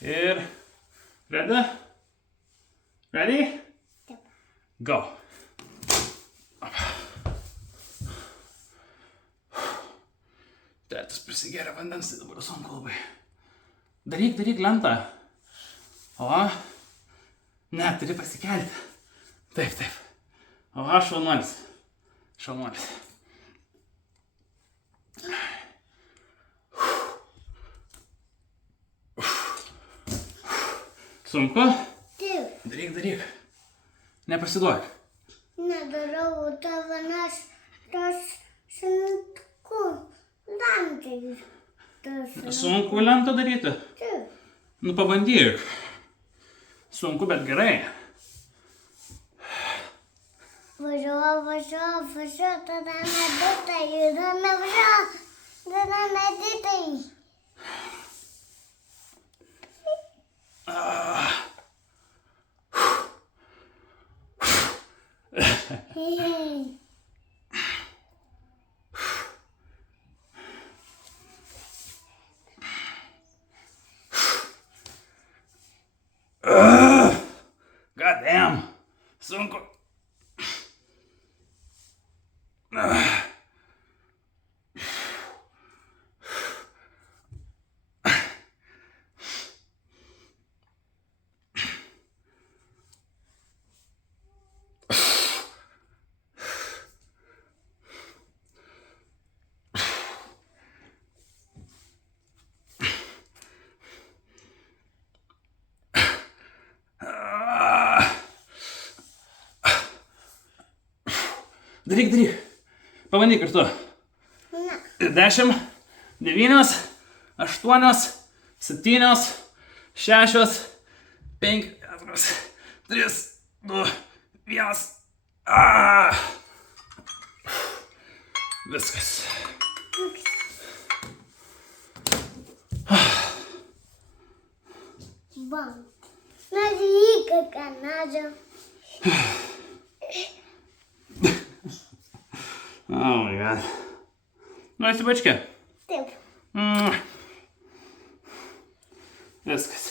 Ir ready? Ready? Taip. Go. Tėtis prisigeria vandens, tai dabar sunku labai. Daryk lentą. O. Ne, turi pasikelti. Taip. O, šaunuolis. Sunku? Taip. Daryk. Nepasiduok. Nedarau tavanas tas sunku. Dantai. Sunku lentą daryti? Taip. Nu, pabandyk. Sunku, bet gerai. Važiuoju, tada neditai, tada važiuoju, tada neditai. God damn. Sunku. Daryk. Pabandyk kartu. Na. 10, 9, 8, 7, 6, 5, 4, 3, 2, 1. Viskas. Bom. Nazica, canada. Oh my god. Nuo įsibačkė. Taip. Viskas.